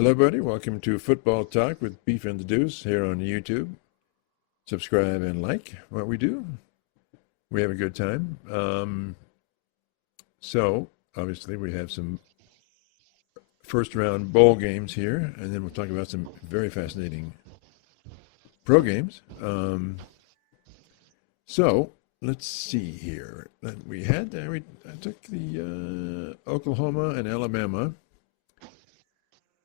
Hello, buddy. Welcome to Football Talk with Beef and the Deuce here on YouTube. Subscribe and like what we do. We have a good time. So, obviously, we have some first round bowl games here, and then we'll talk about some very fascinating pro games. So, let's see here. I took the Oklahoma and Alabama.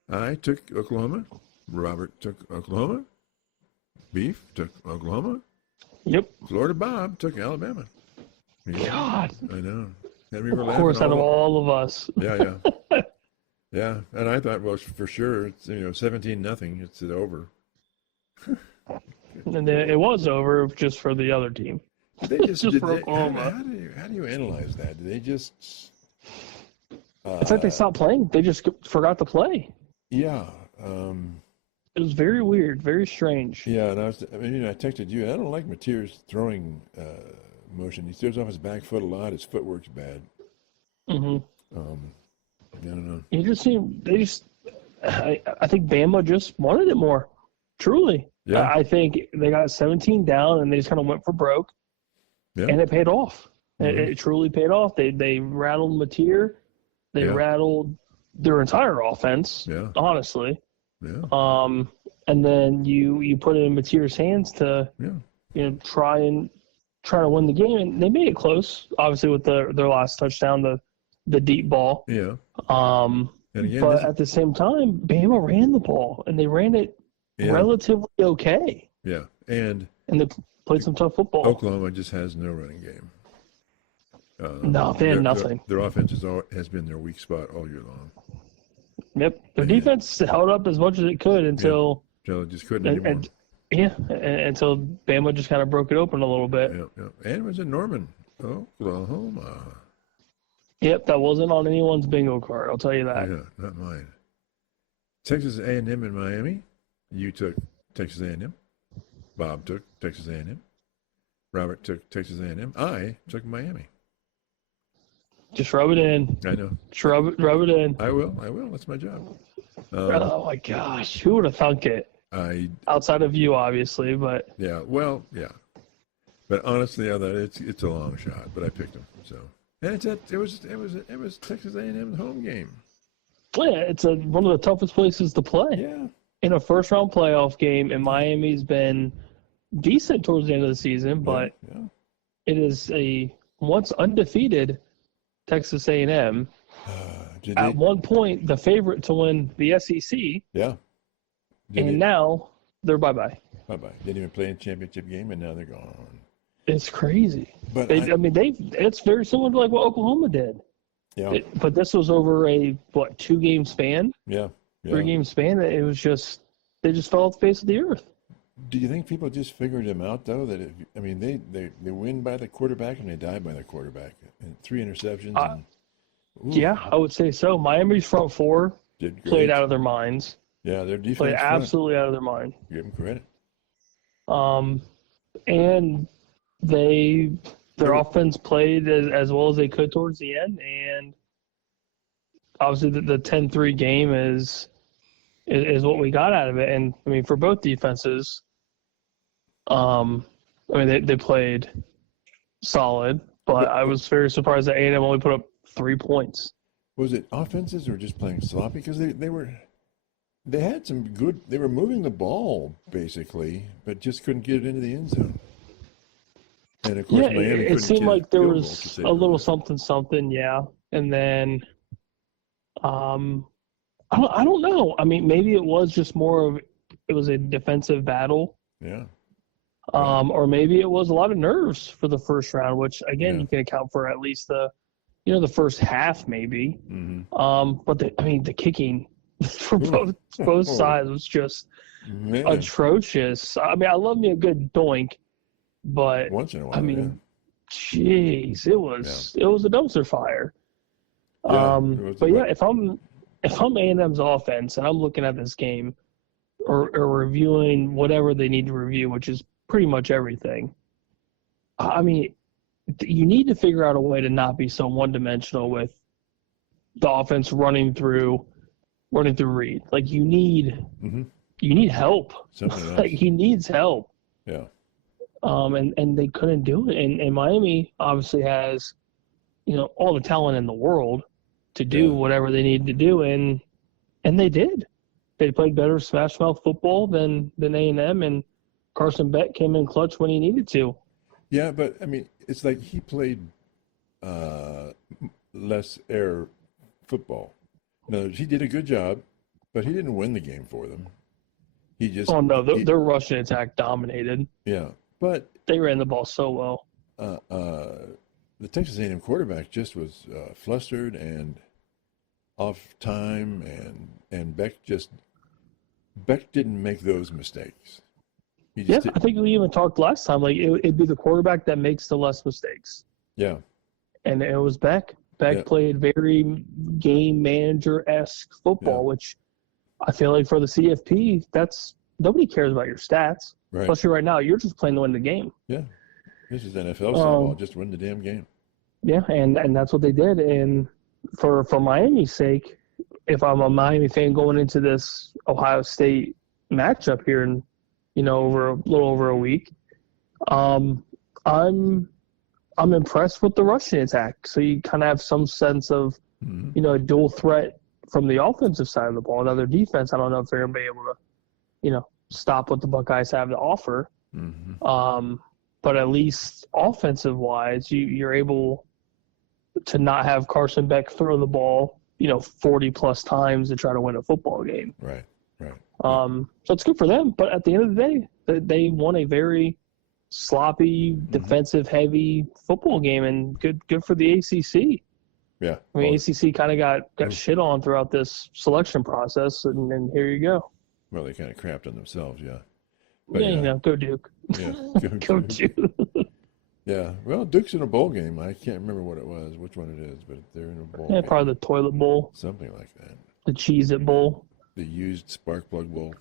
I took Oklahoma. Robert took Oklahoma. Beef took Oklahoma. Yep. Florida Bob took Alabama. Yeah, God. I know. And we were Of course, out of all of us. Yeah. Yeah. And I thought, well, for sure, it's 17-0. It's over. And then it was over just for the other team. They just for Oklahoma. How do you analyze that? Did they just? It's like they stopped playing. They just forgot to play. Yeah. It was very weird, very strange. Yeah, and I texted you. I don't like Mateer's throwing motion. He throws off his back foot a lot. His footwork's bad. Mm-hmm. I don't know. I think Bama just wanted it more. Truly. Yeah. I think they got 17 down and they just kind of went for broke. Yeah. And it paid off. Mm-hmm. It truly paid off. They rattled Mateer. They rattled their entire offense, honestly. Yeah. And then you put it in Mateer's hands to try to win the game, and they made it close, obviously with their last touchdown, the deep ball. Yeah. And again, but at the same time, Bama ran the ball, and they ran it relatively okay. Yeah. And they played some tough football. Oklahoma just has no running game. No, they had nothing. Their offense has been their weak spot all year long. Yep. Their defense held up as much as it could until it just couldn't anymore. Until Bama just kind of broke it open a little bit. Yeah. And it was in Norman, Oklahoma. Yep, that wasn't on anyone's bingo card, I'll tell you that. Yeah, not mine. Texas A&M in Miami. You took Texas A&M. Bob took Texas A&M. Robert took Texas A&M. I took Miami. Just rub it in. I know. Just rub it in. I will. That's my job. Oh, my gosh. Who would have thunk it? Outside of you, obviously, but. Yeah, well, yeah. But honestly, I thought it's a long shot, but I picked them. So, and it was Texas A&M's home game. Yeah, it's one of the toughest places to play. Yeah. In a first-round playoff game, and Miami's been decent towards the end of the season, but it is a once undefeated Texas A&M. At one point, the favorite to win the SEC. Yeah. Now they're bye-bye. Bye-bye. Didn't even play in a championship game, and now they're gone. It's crazy. But it's very similar to like what Oklahoma did. Yeah. But this was over a 2-game span? Yeah. 3-game span. It was just they just fell off the face of the earth. Do you think people just figured them out though? That they win by the quarterback and they die by the quarterback. And 3 interceptions. Yeah, I would say so. Miami's front four played out of their minds. Yeah, their defense played absolutely out of their mind. Give them credit. And their offense played as well as they could towards the end, and obviously the 10-3 game is what we got out of it. And I mean, for both defenses, they played solid, but I was very surprised that A&M only put up 3 points. Was it offenses or just playing sloppy? Because they had some good. They were moving the ball basically, but just couldn't get it into the end zone. And of course, Miami it seemed like there was a little something, yeah. And then, I don't know. I mean, maybe it was just it was a defensive battle. Yeah. Or maybe it was a lot of nerves for the first round, which again you can account for at least the first half maybe. Mm-hmm. But the kicking for both sides was just atrocious. I mean, I love me a good doink. But once in a while, jeez, it was a dumpster fire. But if I'm A&M's offense and I'm looking at this game or reviewing whatever they need to review, which is pretty much everything, I mean, you need to figure out a way to not be so one-dimensional with the offense running through running through Reed. Like you need help. Something else. Like he needs help. Yeah. And they couldn't do it. And Miami obviously has, all the talent in the world to do whatever they need to do, and they did. They played better smash mouth football than A&M, and Carson Beck came in clutch when he needed to. Yeah, but I mean, it's like he played less air football. No, he did a good job, but he didn't win the game for them. He just their rushing attack dominated. Yeah, but they ran the ball so well. The Texas A&M quarterback just was flustered and off time, and Beck didn't make those mistakes. I think we even talked last time. Like it'd be the quarterback that makes the less mistakes. Yeah, and it was Beck. Beck played very game manager-esque football, which I feel like for the CFP, nobody cares about your stats. Right. Especially right now, you're just playing to win the game. Yeah, this is NFL football. Just win the damn game. Yeah, and that's what they did. And for Miami's sake, if I'm a Miami fan going into this Ohio State matchup here in over a little over a week, I'm impressed with the rushing attack. So you kind of have some sense of a dual threat from the offensive side of the ball. Now their defense, I don't know if they're going to be able to stop what the Buckeyes have to offer. But at least offensive wise, you're able to not have Carson Beck throw the ball 40 plus times to try to win a football game. Right. So it's good for them, but at the end of the day, they won a very sloppy, defensive heavy football game, and good for the ACC. Yeah, I mean, ACC kind of got shit on throughout this selection process, and here you go. Well, they kind of crapped on themselves, yeah. But, go Duke. Yeah, go Duke. Yeah, well, Duke's in a bowl game. I can't remember which one it is, but they're in a bowl game. Probably the toilet bowl. Something like that. The Cheez-It bowl. The used spark plug bowl.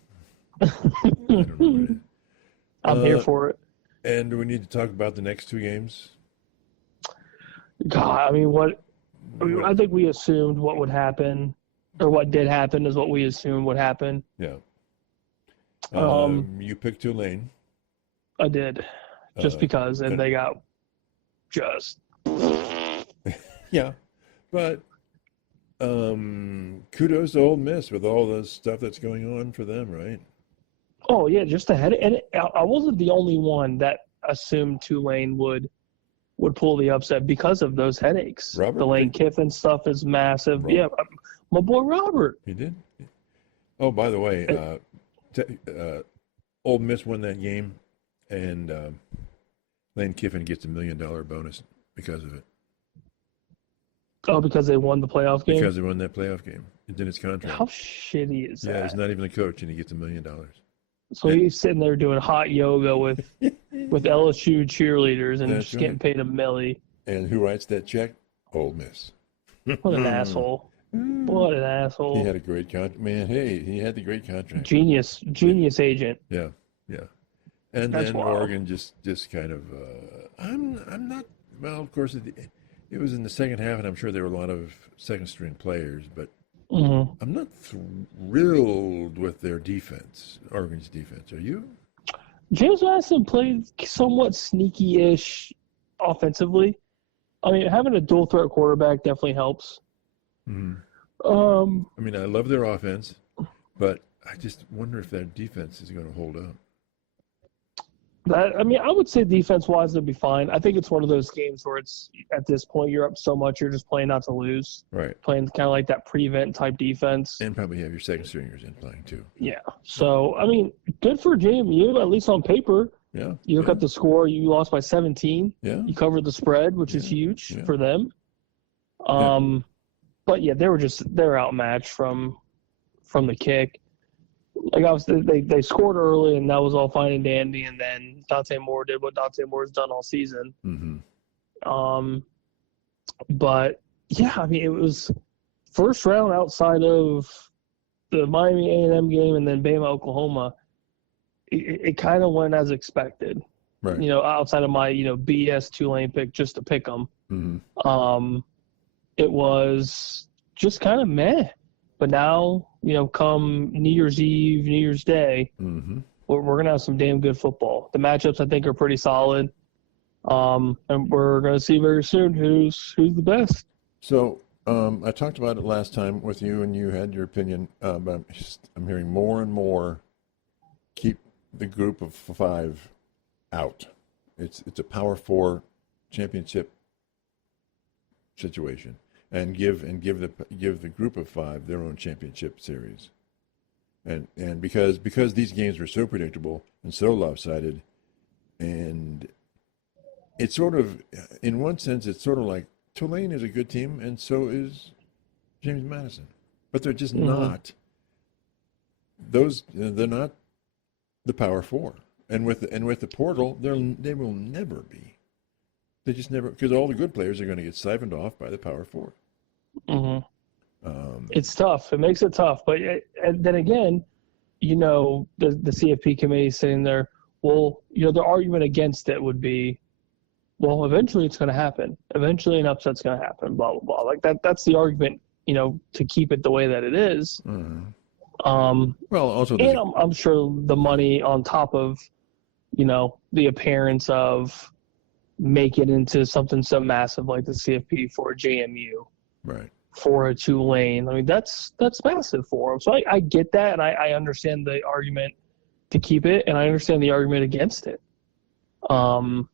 I don't know what it is. I'm here for it. And do we need to talk about the next two games? God, I think we assumed what would happen, or what did happen is what we assumed would happen. Yeah. You picked Tulane. I did, just because, and they got just. Yeah, but kudos to Ole Miss with all the stuff that's going on for them, right? Oh yeah, just ahead, and I wasn't the only one that assumed Tulane would pull the upset because of those headaches. The Lane Kiffin stuff is massive. Yeah, my boy Robert. He did. Oh, by the way, Ole Miss won that game, and Lane Kiffin gets $1 million bonus because of it. Oh, because they won the playoff game? Because they won that playoff game. It's in his contract. How shitty is that? Yeah, he's not even a coach, and he gets $1 million. So he's sitting there doing hot yoga with LSU cheerleaders and just getting paid $1 million. And who writes that check? Ole Miss. What an asshole. What an asshole. He had a great contract. Man, hey, he had the great contract. Genius agent. Yeah. And That's then wild. Oregon just kind of, I'm not, well, of course, it was in the second half, and I'm sure there were a lot of second-string players, but I'm not thrilled with their defense, Oregon's defense. Are you? James Madison played somewhat sneaky-ish offensively. I mean, having a dual-threat quarterback definitely helps. I mean, I love their offense, but I just wonder if their defense is going to hold up. I would say defense-wise, they'll be fine. I think it's one of those games where it's at this point you're up so much, you're just playing not to lose. Right. Playing kind of like that prevent type defense. And probably have your second stringers in playing too. Yeah. So, I mean, good for JMU, at least on paper. Yeah. You look at the score, you lost by 17. Yeah. You covered the spread, which is huge for them. But yeah, they're outmatched from the kick. Like obviously they scored early and that was all fine and dandy, and then Dante Moore did what Dante Moore's done all season. But yeah, I mean, it was first round outside of the Miami A&M game and then Bama Oklahoma. It kind of went as expected. Right. Outside of my BS Tulane pick just to pick them. It was just kind of meh. But now, come New Year's Eve, New Year's Day, we're going to have some damn good football. The matchups, I think, are pretty solid. And we're going to see very soon who's the best. So I talked about it last time with you, and you had your opinion. But I'm hearing more and more keep the group of 5 out. It's a Power 4 championship situation, and give the group of 5 their own championship series. And because these games are so predictable and so lopsided, and it's sort of, in one sense, it's sort of like Tulane is a good team, and so is James Madison, but they're just not those. They're not the Power 4, and with the portal, they will never be. They just never, because all the good players are going to get siphoned off by the Power 4. It's tough. It makes it tough, but and then again, the CFP committee sitting there. Well, the argument against it would be, well, eventually it's going to happen. Eventually an upset's going to happen, blah, blah, blah. Like that's the argument, to keep it the way that it is. Well, also, and I'm sure the money on top of, the appearance of make it into something so massive like the CFP for a JMU, right? For a Tulane. I mean, that's massive for them. So I get that, and I understand the argument to keep it, and I understand the argument against it. But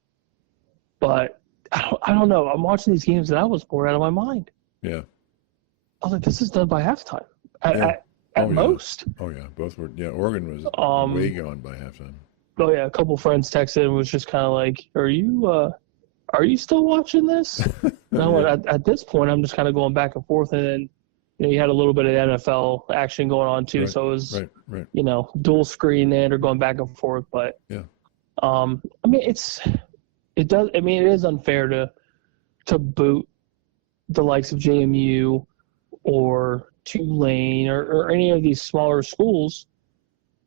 I don't know. I'm watching these games, and I was bored out of my mind. Yeah. I was like, this is done by halftime at most. Oh, yeah. Both were. Yeah, Oregon was way gone by halftime. Oh, yeah. A couple friends texted and was just kind of like, are you still watching this? No, at this point, I'm just kind of going back and forth. And then, you had a little bit of NFL action going on, too. Right, so it was, right. Dual screen it or going back and forth. But, yeah. I mean, it is unfair to boot the likes of JMU or Tulane or any of these smaller schools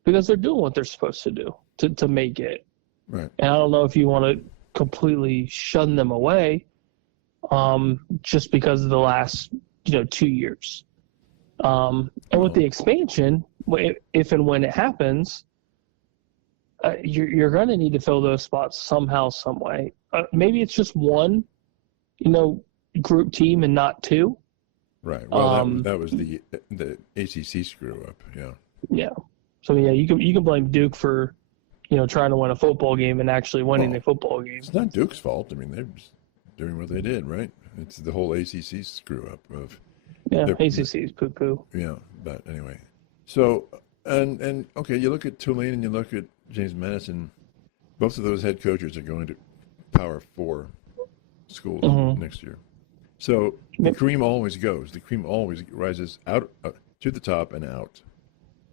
because they're doing what they're supposed to do to make it. Right. And I don't know if you want to completely shun them away just because of the last 2 years. And with the expansion, if and when it happens, you're going to need to fill those spots somehow, some way. Maybe it's just one, group team and not 2. Right. Well, that was the ACC screw up. Yeah. Yeah. So yeah, you can blame Duke for, trying to win a football game and actually winning a football game. It's not Duke's fault. I mean, they're just doing what they did, right? It's the whole ACC screw up of. Yeah, ACC's poo-poo. Yeah, but anyway. So and okay, you look at Tulane and you look at James Madison. Both of those head coaches are going to Power 4 schools next year. So the cream always goes. The cream always rises out to the top and out.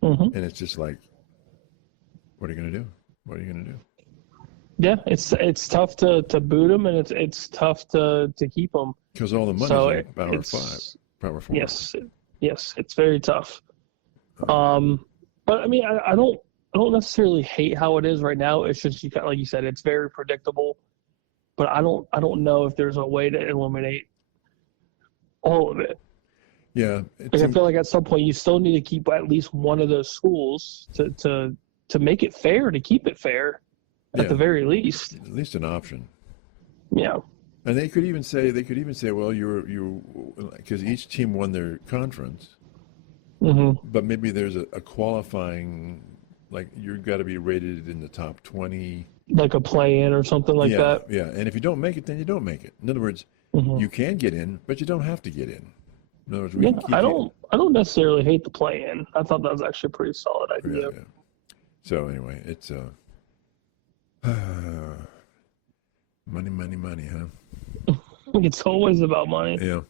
And it's just like, what are you going to do? What are you going to do? Yeah, it's tough to boot them, and it's tough to keep them. Because all the money's in Power 5, Power 4. Yes, it's very tough. But I mean, I don't necessarily hate how it is right now. It's just like you said, it's very predictable. But I don't know if there's a way to eliminate all of it. Yeah, I feel like at some point you still need to keep at least one of those schools to make it fair, to keep it fair, at the very least. At least an option. Yeah. And they could even say, well, you because each team won their conference, but maybe there's a qualifying, like you've got to be rated in the top 20. Like a play-in or something like that. Yeah, and if you don't make it, then you don't make it. In other words, you can get in, but you don't have to get in. In other words, I don't necessarily hate the play-in. I thought that was actually a pretty solid idea. Yeah. So anyway, it's money, huh? It's always about money. Yeah.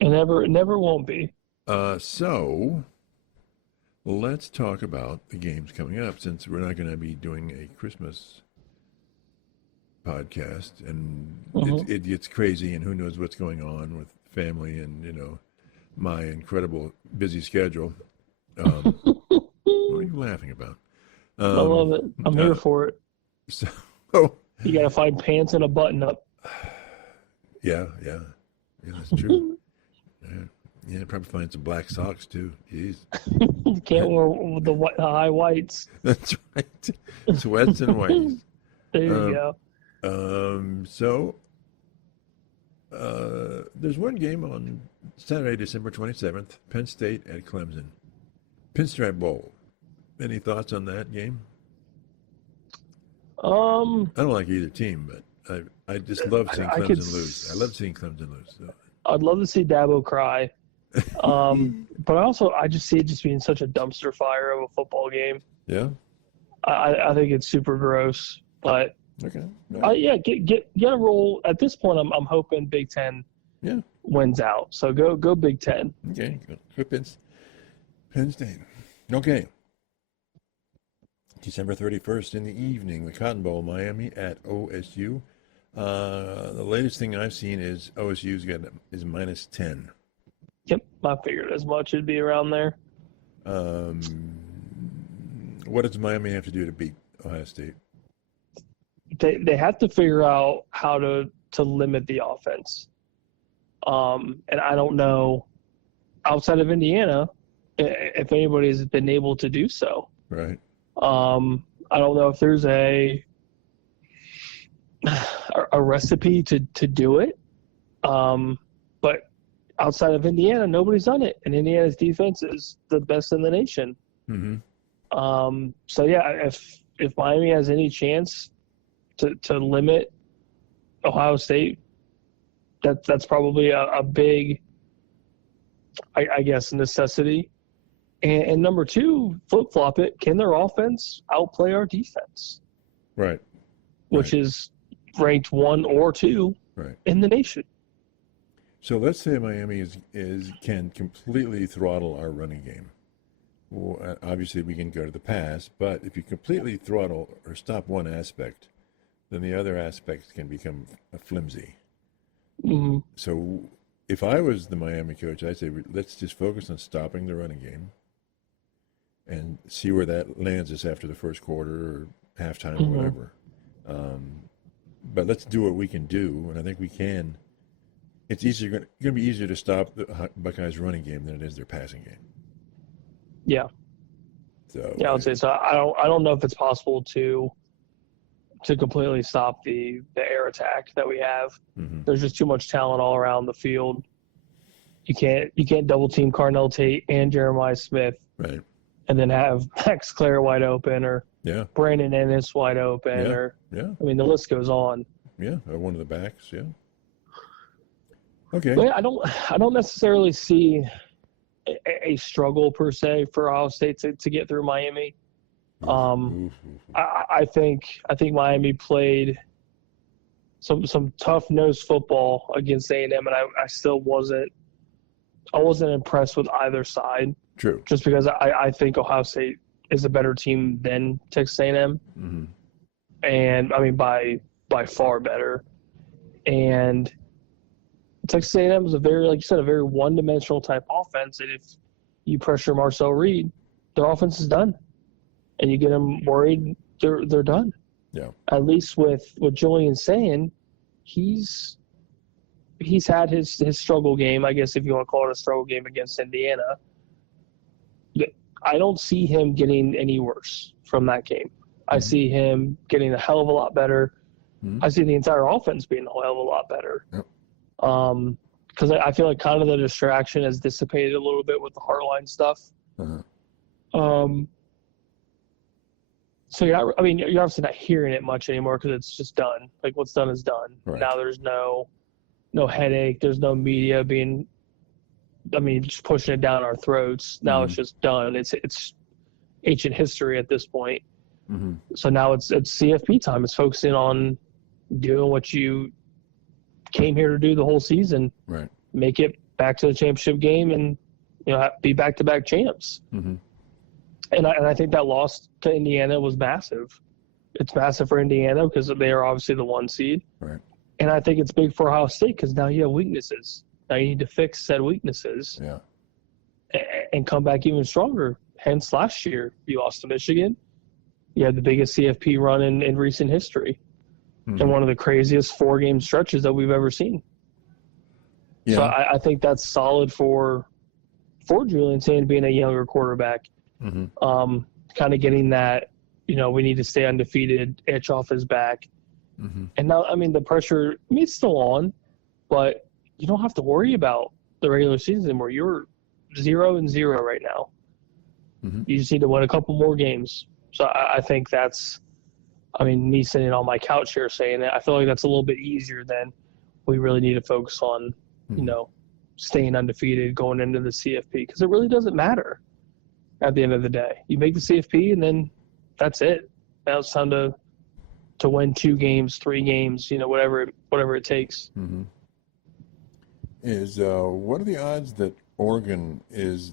And it never won't be. So let's talk about the games coming up, since we're not going to be doing a Christmas podcast, and it gets crazy, and who knows what's going on with family and my incredible busy schedule. What are you laughing about? I love it. I'm here for it. So you got to find pants and a button up. Yeah, that's true. Yeah. Yeah, probably find some black socks too. Jeez. Can't wear the high whites. That's right. Sweats and whiteys. There you go. There's one game on Saturday, December 27th, Penn State at Clemson. Pinstripe Bowl. Any thoughts on that game? I don't like either team, but I just love seeing Clemson lose. I love seeing Clemson lose. So. I'd love to see Dabo cry. But I just see it just being such a dumpster fire of a football game. Yeah. I think it's super gross, but okay. Right. Get a roll. At this point, I'm hoping Big Ten wins out. So go Big Ten. Okay, go Penn State. Okay. December 31st in the evening, the Cotton Bowl, Miami at OSU. The latest thing I've seen is OSU's is minus 10. Yep, I figured as much. It'd be around there. What does Miami have to do to beat Ohio State? They have to figure out how to limit the offense. And I don't know, outside of Indiana, if anybody has been able to do so. Right. I don't know if there's a recipe to do it. But outside of Indiana, nobody's done it. And Indiana's defense is the best in the nation. Mm-hmm. So yeah, if Miami has any chance to limit Ohio State, that's probably a big, I guess, necessity. And number two, flip-flop it. Can their offense outplay our defense? Right. Which is ranked 1 or 2 in the nation. So let's say Miami can completely throttle our running game. Well, obviously, we can go to the pass, but if you completely throttle or stop one aspect, then the other aspects can become flimsy. Mm-hmm. So if I was the Miami coach, I'd say let's just focus on stopping the running game and see where that lands us after the first quarter or halftime or whatever. But let's do what we can do, and I think we can. It's going to be easier to stop the Buckeyes' running game than it is their passing game. Yeah. So yeah, I would say so. I don't know if it's possible to completely stop the air attack that we have. Mm-hmm. There's just too much talent all around the field. You can't double team Carnell Tate and Jeremiah Smith, right? And then have Max Clare wide open or Brandon Ennis wide open I mean the list goes on. Yeah, or one of the backs. Yeah. Okay. But I don't necessarily see a struggle per se for Ohio State to get through Miami. I think Miami played some tough nosed football against A&M, and I still wasn't impressed with either side. True. Just because I think Ohio State is a better team than Texas A&M, and I mean by far better. And Texas A&M is a very, like you said, a very one-dimensional type offense, and if you pressure Marcel Reed, their offense is done. And you get them worried, they're done. Yeah. At least with what Julian's saying, he's had his struggle game, I guess if you want to call it a struggle game against Indiana. I don't see him getting any worse from that game. I see him getting a hell of a lot better. I see the entire offense being a hell of a lot better. Yep. Because I feel like kind of the distraction has dissipated a little bit with the Hartline stuff. So you're obviously not hearing it much anymore because it's just done. Like what's done is done. Right. Now there's no headache. There's no media just pushing it down our throats. Now it's just done. It's ancient history at this point. So now it's CFP time. It's focusing on doing what you came here to do the whole season. Right. Make it back to the championship game and be back-to-back champs. And I think that loss to Indiana was massive. It's massive for Indiana because they are obviously the 1 seed. Right. And I think it's big for Ohio State because now you have weaknesses. Now you need to fix said weaknesses and come back even stronger. Hence last year, you lost to Michigan. You had the biggest CFP run in recent history and one of the craziest 4-game stretches that we've ever seen. Yeah. So I think that's solid for for Julian Sain being a younger quarterback. Mm-hmm. Kind of getting that, we need to stay undefeated, itch off his back. Mm-hmm. And now, the pressure, it's still on, but you don't have to worry about the regular season anymore. You're 0-0 right now. Mm-hmm. You just need to win a couple more games. So I think that's, me sitting on my couch here saying it, I feel like that's a little bit easier than we really need to focus on, staying undefeated going into the CFP, because it really doesn't matter at the end of the day. You make the CFP and then that's it. Now it's time to win 2 games, 3 games, whatever it takes. Mm-hmm. What are the odds that Oregon is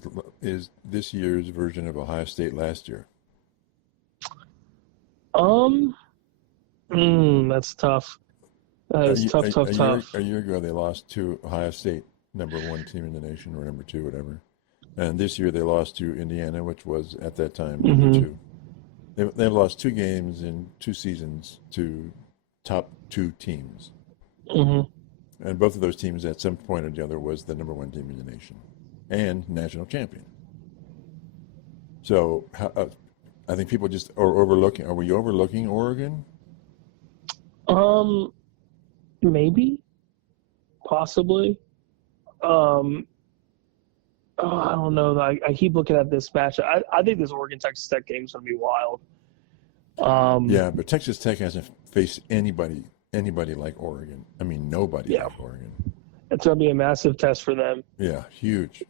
this year's version of Ohio State last year? That's tough. That is tough. A year ago, they lost to Ohio State, number 1 team in the nation, or number 2, whatever. And this year they lost to Indiana, which was at that time number 2. They've lost 2 games in 2 seasons to top 2 teams. Mm-hmm. And both of those teams at some point or the other was the number 1 team in the nation and national champion. So I think people just are overlooking. Are we overlooking Oregon? Maybe, possibly. I don't know. I keep looking at this match. I think this Oregon Texas Tech game is going to be wild. Yeah, but Texas Tech hasn't faced anybody like Oregon. Nobody like Oregon. It's going to be a massive test for them. Yeah, huge.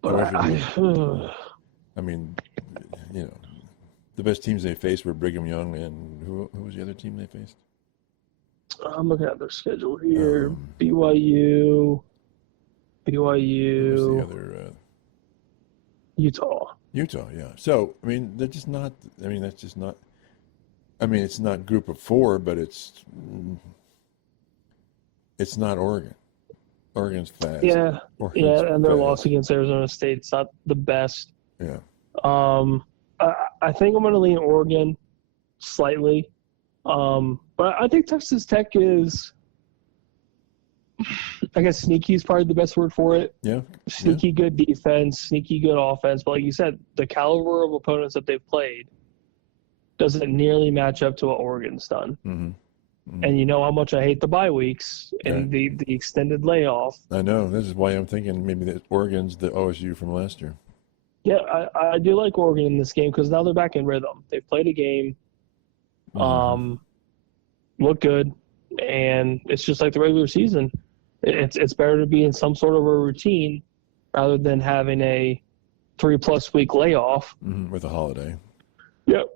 But the best teams they faced were Brigham Young and who was the other team they faced? I'm looking at their schedule here. BYU. Who was the other? Utah, yeah. So, they're just not, that's just not, it's not group of 4, but it's not Oregon. Oregon's fast. Yeah, and their loss against Arizona State, it's not the best. Yeah. I think I'm going to lean Oregon slightly. But I think Texas Tech is, I guess sneaky is probably the best word for it. Yeah. Sneaky good defense, sneaky good offense. But like you said, the caliber of opponents that they've played doesn't nearly match up to what Oregon's done. Mm-hmm. Mm-hmm. And you know how much I hate the bye weeks and the extended layoff. I know. This is why I'm thinking maybe that Oregon's the OSU from last year. Yeah, I do like Oregon in this game because now they're back in rhythm. They've played a game, look good, and it's just like the regular season. It's better to be in some sort of a routine rather than having a 3+ week layoff. With a holiday. Yep.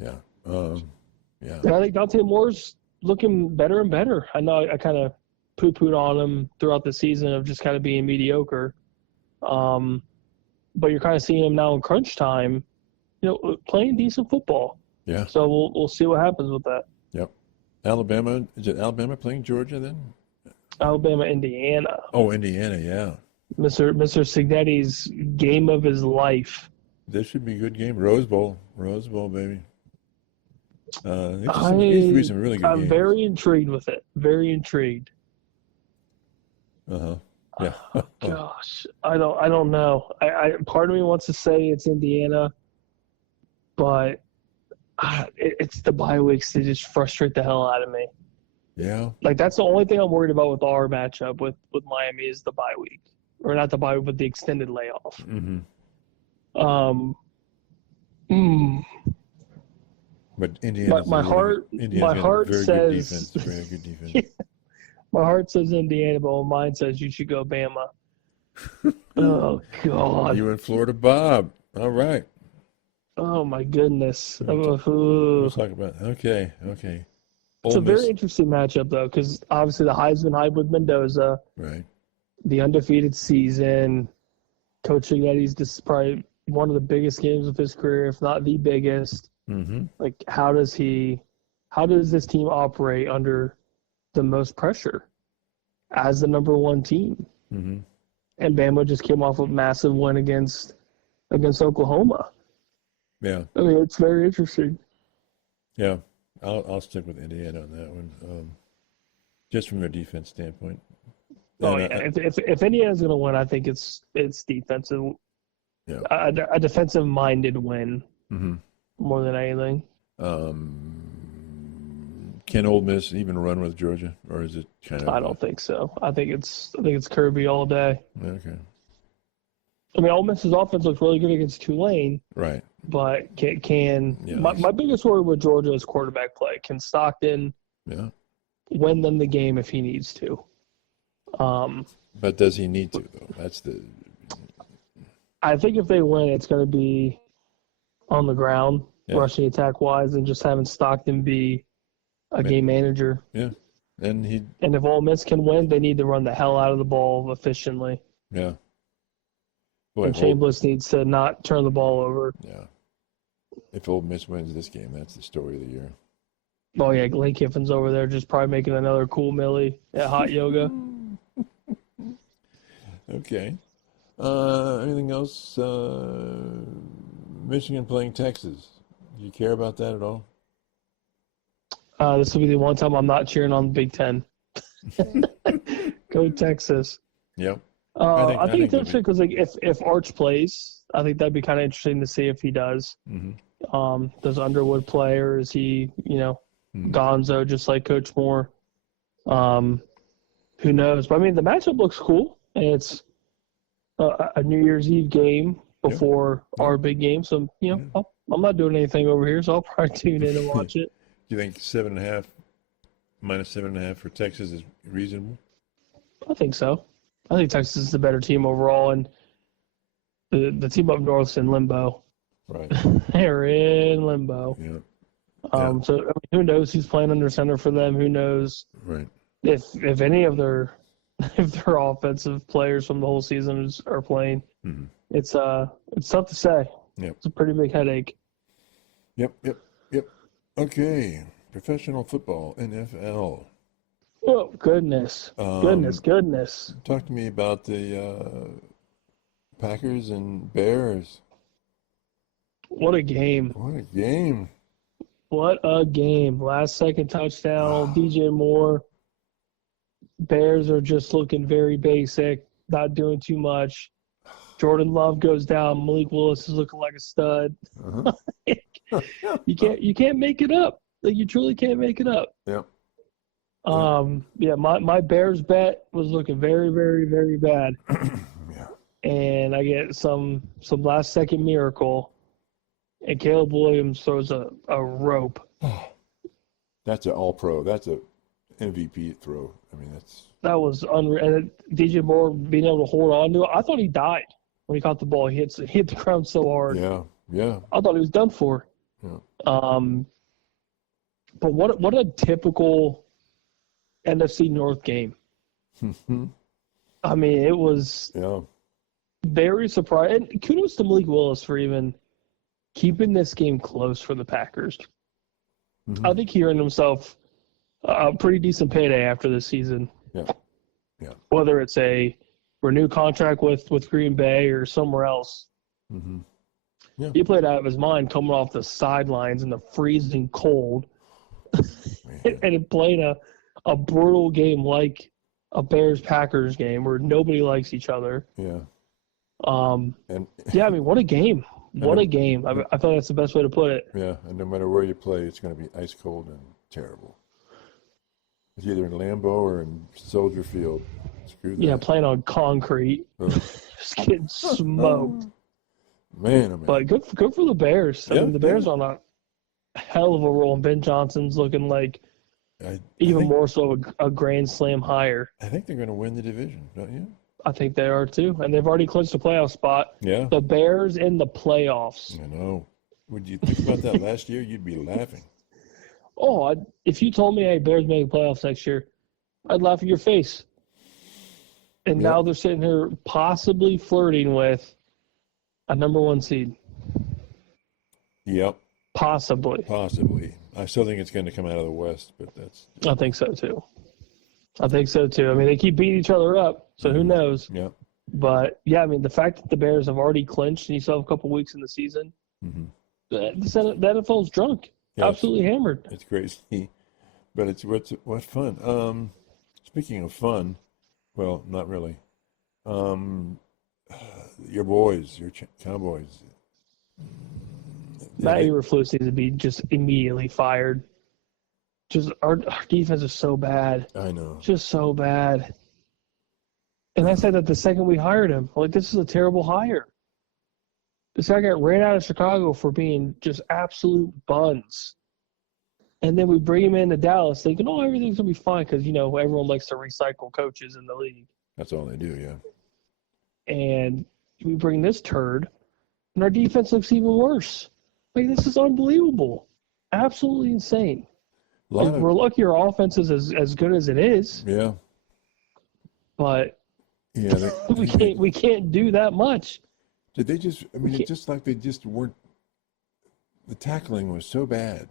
Yeah. Yeah. And I think Dante Moore's looking better and better. I know I kind of poo-pooed on him throughout the season of just kind of being mediocre. But you're kind of seeing him now in crunch time, playing decent football. Yeah. So we'll see what happens with that. Yep. Alabama, is it Alabama playing Georgia then? Alabama, Indiana. Oh, Indiana, yeah. Mr. Signetti's game of his life. This should be a good game. Rose Bowl, baby. There I'm used to be some really good games. very intrigued with it. Very intrigued. Uh-huh. Yeah. Gosh, I don't know. I part of me wants to say it's Indiana, but it's the bye weeks. They just frustrate the hell out of me. Yeah. Like that's the only thing I'm worried about with our matchup with Miami is the bye week, or not the bye week, but the extended layoff. Mm-hmm. But Indiana. My heart says very good defense. My heart says Indiana, but mine says you should go Bama. Oh, God. You and Florida Bob. All right. Oh, my goodness. We'll talk about it. Okay. It's a very interesting matchup, though, because obviously the Heisman hype with Mendoza. Right. The undefeated season. Coach Signetti's this is probably one of the biggest games of his career, if not the biggest. Mm-hmm. Like, how does this team operate under the most pressure as the number 1 team? Mm-hmm. And Bama just came off a massive win against Oklahoma. Yeah. It's very interesting. Yeah. I'll stick with Indiana on that one. Just from their defense standpoint. Oh yeah, if Indiana's going to win, I think it's defensive. Yeah. A defensive minded win more than anything. Can Ole Miss even run with Georgia, or is it kind of? I don't think so. I think it's Kirby all day. Okay. I mean, Ole Miss's offense looks really good against Tulane. Right. But my biggest worry with Georgia is quarterback play. Can Stockton win them the game if he needs to? But does he need to, though? That's the. I think if they win, it's going to be on the ground, rushing attack wise, and just having Stockton be a game manager. Yeah, and if Ole Miss can win, they need to run the hell out of the ball efficiently. Yeah. Boy, and Chambliss needs to not turn the ball over. Yeah. If Ole Miss wins this game, that's the story of the year. Oh yeah, Lane Kiffin's over there just probably making another cool millie at hot yoga. Okay. Anything else? Michigan playing Texas. Do you care about that at all? This will be the one time I'm not cheering on the Big Ten. Go Texas. Yep. I think it's interesting because if Arch plays, I think that'd be kind of interesting to see if he does. Mm-hmm. Does Underwood play, or is he, Gonzo just like Coach Moore? Who knows? But I mean, the matchup looks cool, and it's a New Year's Eve game before our big game. So I'm not doing anything over here, so I'll probably tune in and watch it. Do you think -7.5 for Texas is reasonable? I think so. I think Texas is the better team overall, and the team up north's in limbo. Right. They're in limbo. Yeah. So I mean, who knows who's playing under center for them? Who knows if any of their offensive players from the whole season are playing? Mm-hmm. It's tough to say. Yep. It's a pretty big headache. Yep. Okay. Professional football, NFL. Oh, goodness. Goodness. Talk to me about the Packers and Bears. What a game. Last second touchdown, DJ Moore. Bears are just looking very basic, not doing too much. Jordan Love goes down. Malik Willis is looking like a stud. Uh-huh. You can't make it up. Like, you truly can't make it up. Yep. My Bears bet was looking very, very, very bad. And I get some last second miracle, and Caleb Williams throws a rope. That's an all-pro. That's a MVP throw. I mean, that was unreal. And DJ Moore being able to hold on to it, I thought he died when he caught the ball. He hit the ground so hard. Yeah. I thought he was done for. Yeah. But what a typical NFC North game. I mean, it was very surprising. And kudos to Malik Willis for even keeping this game close for the Packers. Mm-hmm. I think he earned himself a pretty decent payday after this season. Yeah. Whether it's a renewed contract with Green Bay or somewhere else. Mm-hmm. Yeah. He played out of his mind coming off the sidelines in the freezing cold and playing a brutal game like a Bears-Packers game where nobody likes each other. Yeah. I mean, what a game. What a game. I thought that's the best way to put it. Yeah, and no matter where you play, it's going to be ice cold and terrible. It's either in Lambeau or in Soldier Field. Screw that. Yeah, playing on concrete. Just getting smoked. Man, oh man. But good for the Bears. I mean, the Bears are on a hell of a roll, and Ben Johnson's looking like more so a grand slam higher. I think they're going to win the division, don't you? I think they are too, and they've already clinched a playoff spot. Yeah. The Bears in the playoffs. I know. Would you think about that last year? You'd be laughing. Oh, if you told me, hey, Bears making playoffs next year, I'd laugh in your face. And now they're sitting here possibly flirting with a number 1 seed. Yep. Possibly. I still think it's going to come out of the West, but that's... I think so, too. I mean, they keep beating each other up, so who knows? Yeah. But, I mean, the fact that the Bears have already clinched and you still have a couple weeks in the season, the NFL's drunk. Yeah, absolutely hammered. It's crazy. But it's what fun. Speaking of fun, Well, not really. Um, your boys, your Cowboys. Matt Eberflus needs to be just immediately fired. Just our defense is so bad. I know. Just so bad. And I said that the second we hired him. Like, this is a terrible hire. This guy got ran out of Chicago for being just absolute buns. And then we bring him into Dallas thinking, oh, everything's going to be fine because, everyone likes to recycle coaches in the league. That's all they do, yeah. And we bring this turd, and our defense looks even worse. Like, this is unbelievable. Absolutely insane. We're lucky our offense is as good as it is. Yeah. But we can't do that much. Did they just? I mean, it's just like they just weren't. The tackling was so bad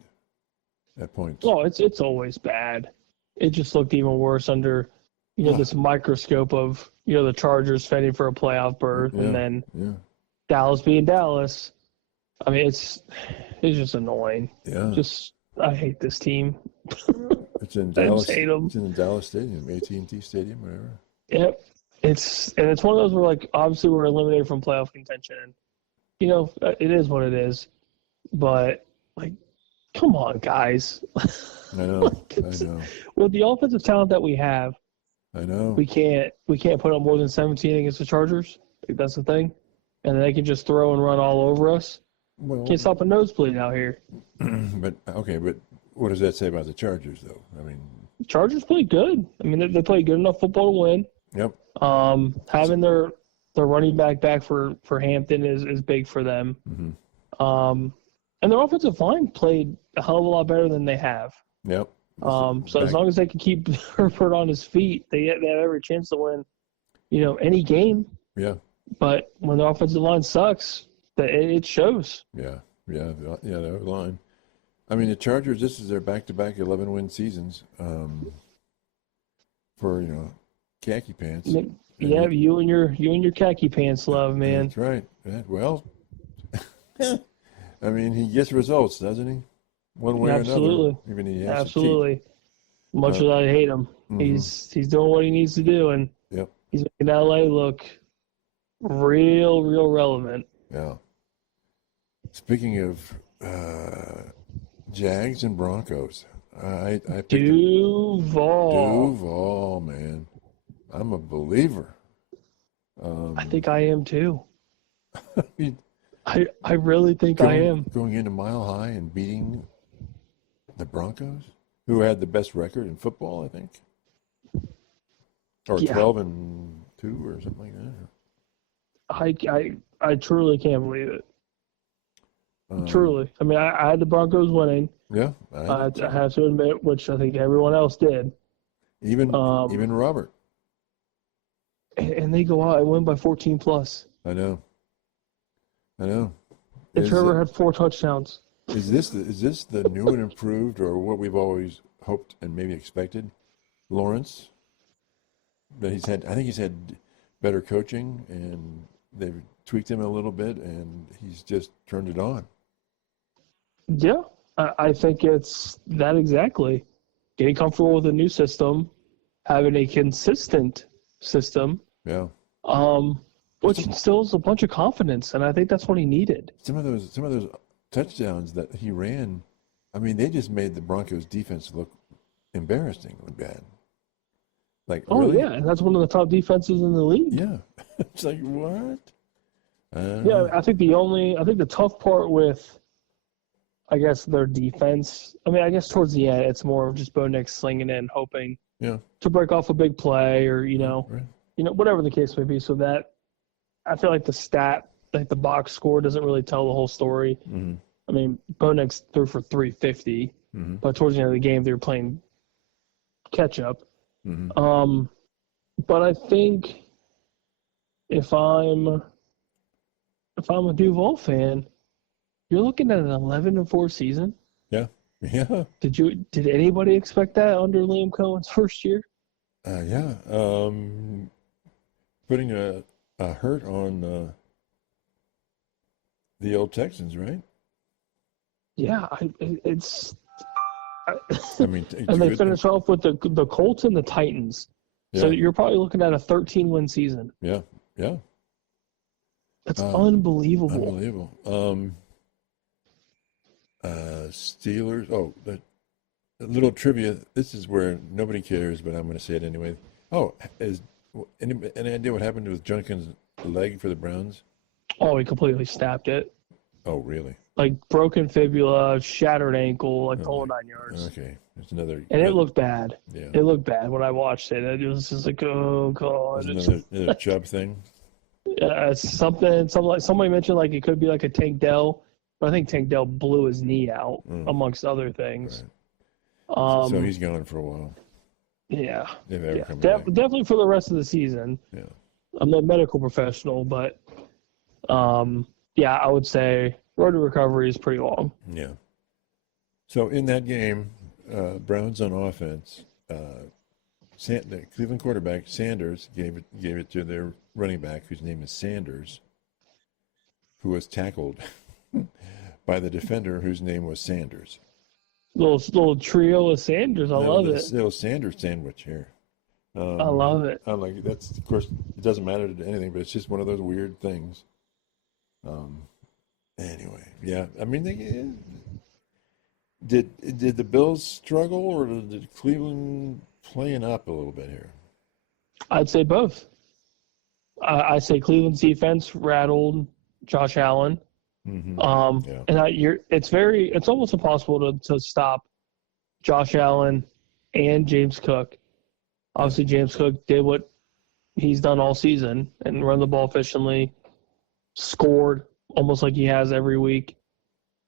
at points. Oh, it's always bad. It just looked even worse under, this microscope of the Chargers fighting for a playoff berth, and then Dallas being Dallas. I mean, it's just annoying. Yeah. I hate this team. It's in Dallas. I hate them. It's in the Dallas Stadium, AT&T Stadium, whatever. Yep. It's one of those where, like, obviously we're eliminated from playoff contention. It is what it is. But, like, come on, guys. I know. I know. With the offensive talent that we have, I know. We can't put up more than 17 against the Chargers. Like, that's the thing. And they can just throw and run all over us. Well, can't stop a nosebleed out here. But what does that say about the Chargers, though? I mean, Chargers play good. I mean, they play good enough football to win. Yep. Having their running back for Hampton is big for them. Mm-hmm. And their offensive line played a hell of a lot better than they have. Yep. So as long as they can keep Herbert on his feet, they have every chance to win, any game. Yeah. But when the offensive line sucks, it shows. Yeah. The line. I mean, the Chargers. This is their back-to-back 11-win seasons. For khaki pants. Yeah, you and your khaki pants, love, man. That's right. Well, I mean, he gets results, doesn't he? One way Absolutely. or another. Even he has Absolutely. Much as I hate him, he's doing what he needs to do, and he's making LA look real relevant. Yeah. Speaking of Jags and Broncos, I picked Duval, man. I'm a believer. I think I am too. I mean, I really think I am. Going into Mile High and beating the Broncos, who had the best record in football, I think. Or 12-2 or something like that. I truly can't believe it. Truly. I mean, I had the Broncos winning. Yeah. I have to admit, which I think everyone else did. Even Robert. And they go out and win by 14 plus. I know. And Trevor had 4 touchdowns. Is this the new and improved, or what we've always hoped and maybe expected, Lawrence? That I think he's had better coaching, and they've tweaked him a little bit, and he's just turned it on. Yeah, I think it's that exactly. Getting comfortable with a new system, having a consistent system. Yeah. Which instills a bunch of confidence, and I think that's what he needed. Some of those touchdowns that he ran, I mean, they just made the Broncos defense look embarrassingly bad. Like, really? Yeah, and that's one of the top defenses in the league. Yeah. It's like, what? I think the tough part with, I guess, their defense, I mean, I guess towards the end, it's more of just Bo Nix slinging in, hoping to break off a big play or, whatever the case may be. So that, I feel like the box score doesn't really tell the whole story. Mm-hmm. I mean, Bo Nix threw for 350, but towards the end of the game, they were playing catch up. Mm-hmm. But I think if I'm a Duval fan, you're looking at an 11-4 season. Yeah. Yeah. Did anybody expect that under Liam Cohen's first year? Yeah. Putting a hurt on the old Texans, right? Yeah, I mean, and they finish off with the Colts and the Titans. So you're probably looking at a 13-win season. Yeah. That's unbelievable. Unbelievable. Steelers. Oh, a little trivia. This is where nobody cares, but I'm going to say it anyway. Oh, any idea what happened with Junkin's leg for the Browns? Oh, he completely snapped it. Oh, really? Like broken fibula, shattered ankle, like the whole 9 yards. Okay, there's another. And it looked bad. Yeah, it looked bad when I watched it. It was just like, oh god. Another Chubb thing. Something like somebody mentioned, like it could be like a Tank Dell, but I think Tank Dell blew his knee out amongst other things. Right. So he's gone for a while. Yeah. Definitely for the rest of the season. Yeah. I'm not a medical professional, but I would say road to recovery is pretty long. Yeah. So in that game, Browns on offense, the Cleveland quarterback Sanders gave it to their running back, whose name is Sanders, who was tackled by the defender whose name was Sanders. Little trio of Sanders. I love it. Little Sanders sandwich here. I love it. I'm like, that's, of course, it doesn't matter to anything, but it's just one of those weird things. Anyway, yeah. I mean, did the Bills struggle, or did Cleveland playing up a little bit here? I'd say both. I say Cleveland's defense rattled Josh Allen. Mm-hmm. And it's almost impossible to stop Josh Allen and James Cook. Obviously, James Cook did what he's done all season and run the ball efficiently, scored almost like he has every week.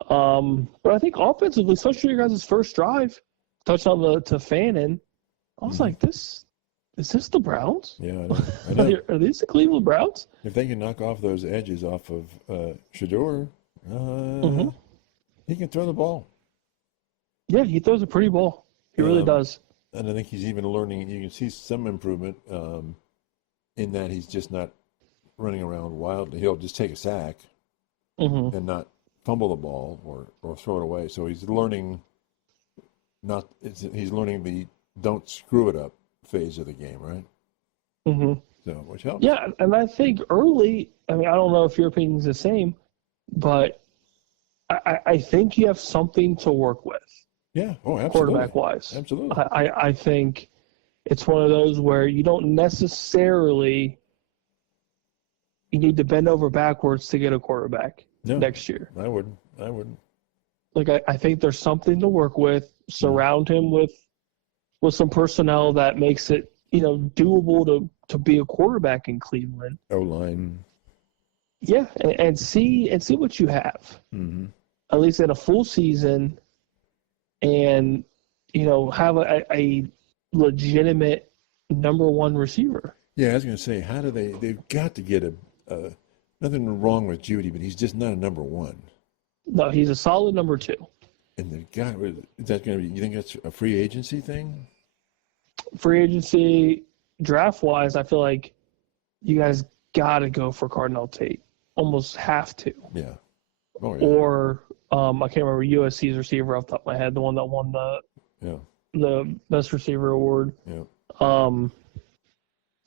But I think offensively, especially your guys' first drive, touchdown to Fannin, I was like, is this the Browns? Yeah, I know. Are these the Cleveland Browns? If they can knock off those edges off of Shedeur, he can throw the ball. Yeah, he throws a pretty ball. He really does. And I think he's even learning. You can see some improvement in that he's just not running around wildly. He'll just take a sack and not fumble the ball or throw it away. So he's learning he's learning the don't screw it up phase of the game, right? Mm-hmm. So, which helps. Yeah, and I think early, I mean, I don't know if your opinion is the same, but I think you have something to work with. Yeah, absolutely. Quarterback-wise. Absolutely. I think it's one of those where you don't necessarily you need to bend over backwards to get a quarterback next year. I would. Like, I think there's something to work with. Surround him with some personnel that makes it, doable to be a quarterback in Cleveland. O-line. Yeah, and see what you have. Mm-hmm. At least in a full season, and have a legitimate number one receiver. Yeah, I was going to say, how do they've got to get nothing wrong with Judy, but he's just not a number one. No, he's a solid number two. And is that going to be, you think that's a free agency thing? Free agency, draft-wise, I feel like you guys got to go for Cardinal Tate. Almost have to. Yeah. Oh, yeah. Or, I can't remember USC's receiver off the top of my head, the one that won the best receiver award. Yeah.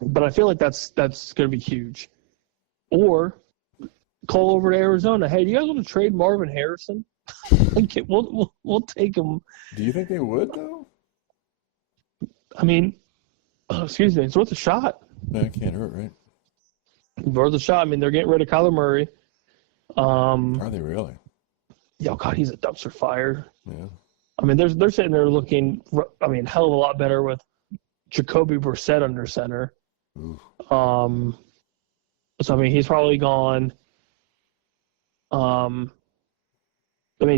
But I feel like that's going to be huge. Or call over to Arizona. Hey, do you guys want to trade Marvin Harrison? We'll take him. Do you think they would, though? I mean, excuse me, it's worth a shot. No, it can't hurt, right? Worth a shot. I mean, they're getting rid of Kyler Murray. Are they really? Yeah, God, he's a dumpster fire. Yeah. I mean, they're sitting there looking, hell of a lot better with Jacoby Brissett under center. Oof. So, he's probably gone.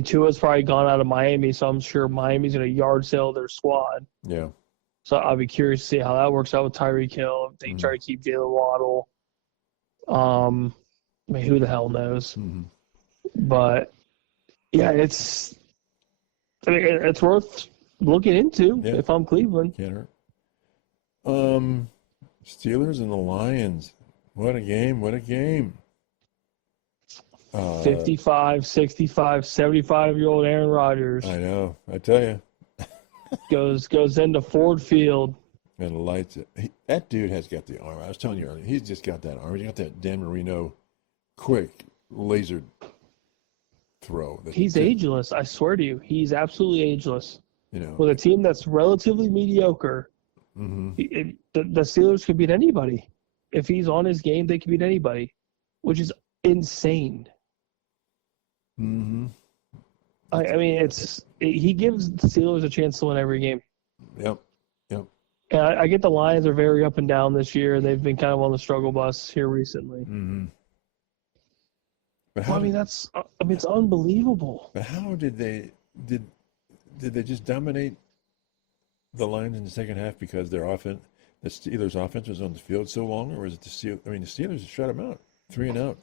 Tua's probably gone out of Miami, so I'm sure Miami's going to yard sale their squad. Yeah. So I'll be curious to see how that works out with Tyreek Hill. If they try to keep Jalen Waddle. Who the hell knows? Mm-hmm. But, yeah, it's worth looking into if I'm Cleveland. Can't hurt. Steelers and the Lions. What a game. 55, 65, 75-year-old Aaron Rodgers. I know. I tell you. goes into Ford Field. and lights it. That dude has got the arm. I was telling you earlier, he's just got that arm. He's got that Dan Marino quick laser throw. He's ageless. I swear to you, he's absolutely ageless. You know, with a team that's relatively mediocre, the Steelers could beat anybody. If he's on his game, they could beat anybody, which is insane. Mm-hmm. I mean, he gives the Steelers a chance to win every game. Yep. And I get the Lions are very up and down this year. They've been kind of on the struggle bus here recently. Mm-hmm. But it's unbelievable. But how did they just dominate the Lions in the second half because the Steelers' offense was on the field so long, or was it the Steelers shut them out, 3 and out.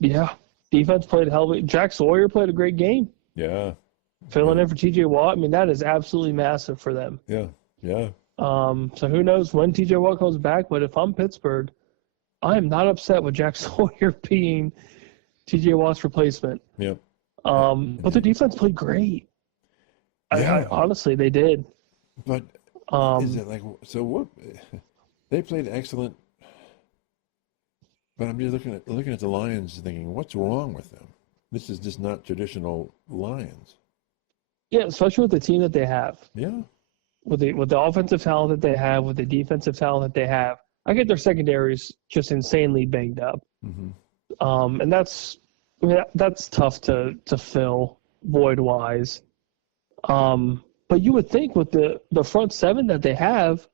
Yeah, defense played hell. Jack Sawyer played a great game. Yeah, filling in for T.J. Watt. I mean, that is absolutely massive for them. Yeah. So who knows when T.J. Watt comes back? But if I'm Pittsburgh, I am not upset with Jack Sawyer being T.J. Watt's replacement. Yep. But the defense played great. Yeah. Honestly, they did. But is it what? They played excellent. But I'm just looking at the Lions, thinking, what's wrong with them? This is just not traditional Lions. Yeah, especially with the team that they have. Yeah. With the offensive talent that they have, with the defensive talent that they have, I get their secondaries just insanely banged up. Mm-hmm. And that's tough to fill void wise. But you would think with the front seven that they have,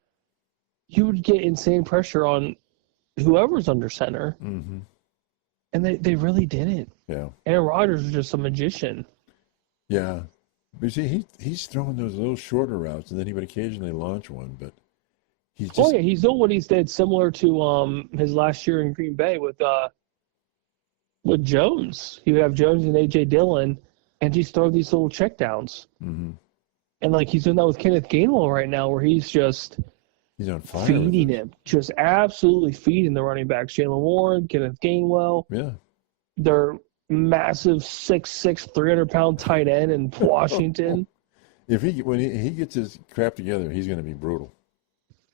you would get insane pressure on whoever's under center. Mm-hmm. And they really didn't. Yeah. Aaron Rodgers is just a magician. Yeah. But you see, he's throwing those little shorter routes, and then he would occasionally launch one, but he's just... he's doing what he's did similar to his last year in Green Bay with Jones. He would have Jones and A.J. Dillon, and just throw these little checkdowns. Mm-hmm. And he's doing that with Kenneth Gainwell right now, where he's on fire, feeding him, just absolutely feeding the running backs. Jaylen Warren, Kenneth Gainwell. Yeah. They're massive 6'6", 300-pound tight end in Washington. When he gets his crap together, he's going to be brutal.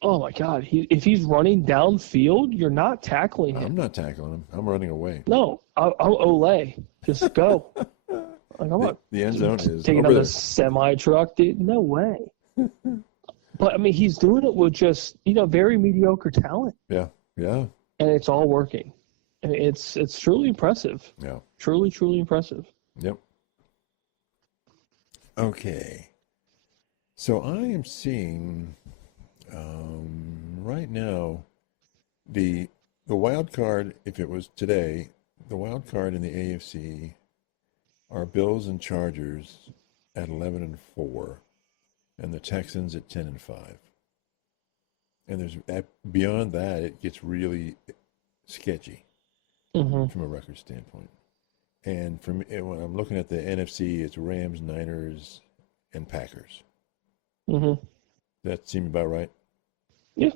Oh my God! If he's running downfield, you're not tackling him. I'm not tackling him. I'm running away. No, I'll Olay. Just go. I'm not. The end zone is taking out a semi truck, dude. No way. But I mean, he's doing it with just very mediocre talent. Yeah. And it's all working. And it's truly impressive. Yeah. Truly, truly impressive. Yep. Okay. So I am seeing right now the wild card, if it was today, the wild card in the AFC are Bills and Chargers at 11-4, and the Texans at 10-5. And beyond that, it gets really sketchy. Mm-hmm. From a record standpoint. And when I'm looking at the NFC, it's Rams, Niners, and Packers. Mm-hmm. That seem about right? Yeah.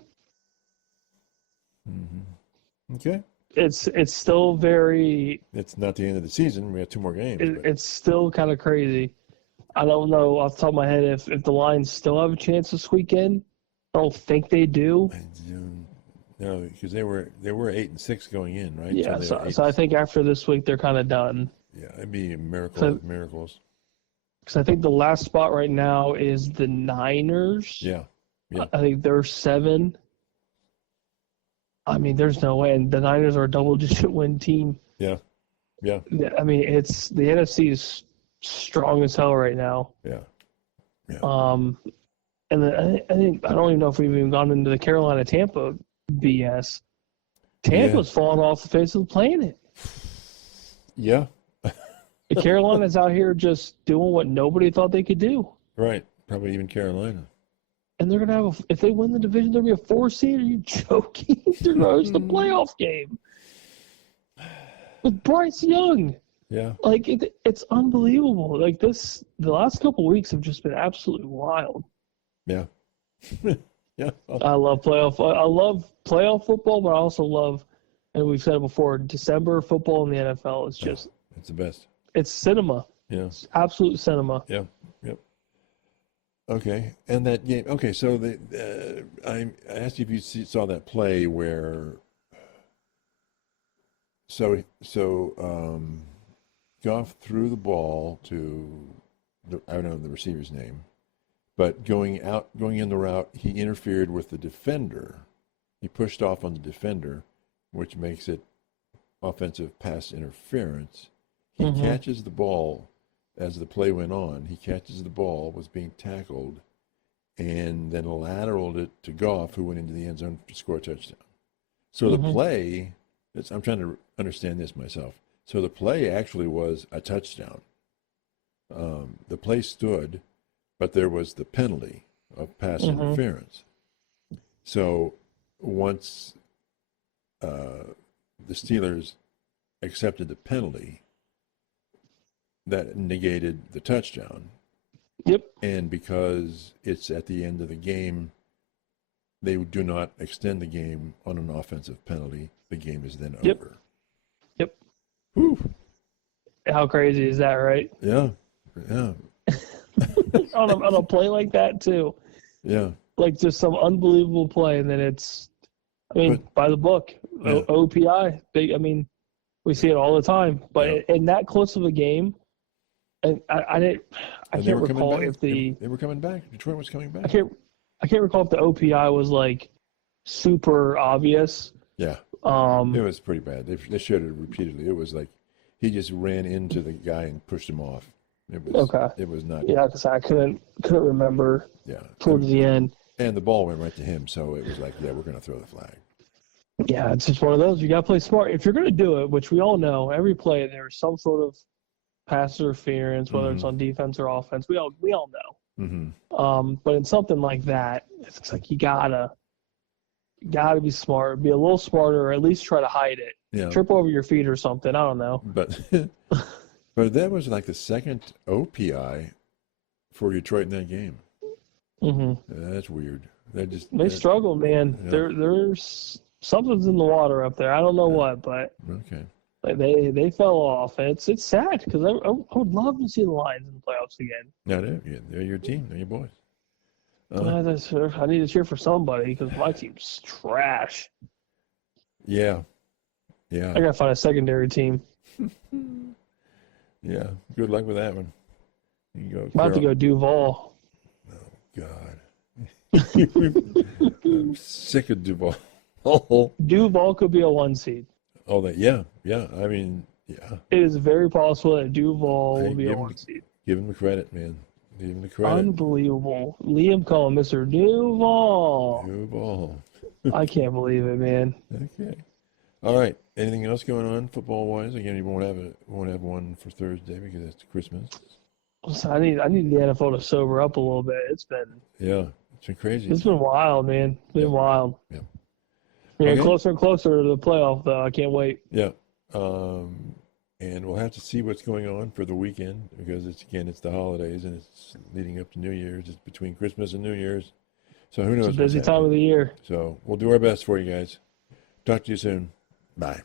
Mm-hmm. Okay. It's still very... It's not the end of the season. We got 2 more games. It's still kind of crazy. I don't know off the top of my head if the Lions still have a chance to squeak in. I don't think they do. No, because they were 8-6 going in, right? Yeah, so I think after this week they're kind of done. Yeah, it'd be a miracle of miracles. Because I think the last spot right now is the Niners. Yeah. I think they're 7. I mean, there's no way. And the Niners are a double-digit win team. Yeah. I mean, the NFC is strong as hell right now. Yeah. And then I don't even know if we've even gone into the Carolina-Tampa BS. Tampa's falling off the face of the planet. Yeah. Carolina's out here just doing what nobody thought they could do. Right. Probably even Carolina. And they're gonna have if they win the division, they'll be a 4 seed. Are you joking? They're gonna host the playoff game with Bryce Young. Yeah. It's unbelievable. The last couple of weeks have just been absolutely wild. Yeah. Yeah. I love playoff football, but I also love, and we've said it before, December football in the NFL is just... It's the best. It's cinema. Yeah. It's absolute cinema. Yeah. Yep. Okay, and that game. Okay, so I asked you if you saw that play where Goff threw the ball to I don't know the receiver's name, but going in the route, he interfered with the defender. He pushed off on the defender, which makes it offensive pass interference. He catches the ball as the play went on. He catches the ball, was being tackled, and then lateraled it to Goff, who went into the end zone to score a touchdown. So the play, I'm trying to understand this myself. So the play actually was a touchdown. The play stood, but there was the penalty of pass interference. So once the Steelers accepted the penalty, that negated the touchdown. Yep. And because it's at the end of the game, they do not extend the game on an offensive penalty. The game is then over. Yep. Whew. How crazy is that, right? Yeah. Yeah. on a play like that, too. Yeah. Like just some unbelievable play, and then it's, by the book. Yeah. OPI. Big. We see it all the time. But in that close of a game, and I can't recall if they were coming back. Detroit was coming back. I can't recall if the OPI was like super obvious. Yeah. It was pretty bad. They showed it repeatedly. It was like he just ran into the guy and pushed him off. It was okay. It was not. Yeah, because I couldn't remember. Yeah. Towards the end. And the ball went right to him, so it was like, yeah, we're going to throw the flag. Yeah, it's just one of those. You got to play smart. If you're going to do it, which we all know, every play there's some sort of pass interference, whether it's on defense or offense. We all know. But in something like that, it's like you gotta be smart, be a little smarter, or at least try to hide it. Yeah. Trip over your feet or something. I don't know. But that was like the second OPI for Detroit in that game. That's weird. They struggled, man. Yeah. There's something's in the water up there. I don't know what, but okay. They fell off. And it's sad because I would love to see the Lions in the playoffs again. Yeah, they're your team. They're your boys. I need to cheer for somebody because my team's trash. Yeah. I gotta find a secondary team. Yeah. Good luck with that one. You go. About to go Duval. Oh God. I'm sick of Duval. Duval could be a 1 seed. Oh, yeah. Yeah. It is very possible that Duval will be a 1 seed. Give him the credit, man. Give him the credit. Unbelievable. Liam calling Mr. Duval. Duval. I can't believe it, man. Okay. All right. Anything else going on football-wise? Again, you won't have one for Thursday because it's Christmas. So I need the NFL to sober up a little bit. It's been crazy. It's been wild, man. It's been wild. Yeah. Closer and closer to the playoff, though. I can't wait. Yeah. And we'll have to see what's going on for the weekend because it's the holidays and it's leading up to New Year's. It's between Christmas and New Year's. So who knows? It's a busy time of the year. So we'll do our best for you guys. Talk to you soon. Bye.